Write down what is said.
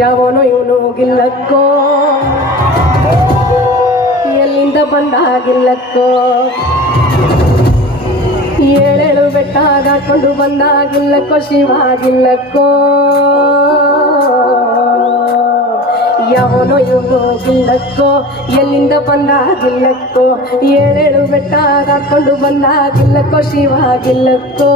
ಯಾವನೋ ಇವನು ಗಿಲ್ಲಕ್ಕೋ ಎಲ್ಲಿಂದ ಬಂದಾಗಿಲ್ಲಕ್ಕೋ ಏಳೇಳು ಬೆಟ್ಟ ದಾಟ್ಕೊಂಡು ಬಂದಾಗಿಲ್ಲಕ್ಕೋ ಶಿವಾಗಿಲ್ಲಕ್ಕೋ ಯಾವನೋ ಇವನು ಗಿಲ್ಲಕ್ಕೋ ಎಲ್ಲಿಂದ ಬಂದಾಗಿಲ್ಲಕ್ಕೋ ಏಳೇಳು ಬೆಟ್ಟ ದಾಟ್ಕೊಂಡು ಬಂದಾಗಿಲ್ಲಕ್ಕೋ ಶಿವಾಗಿಲ್ಲಕ್ಕೋ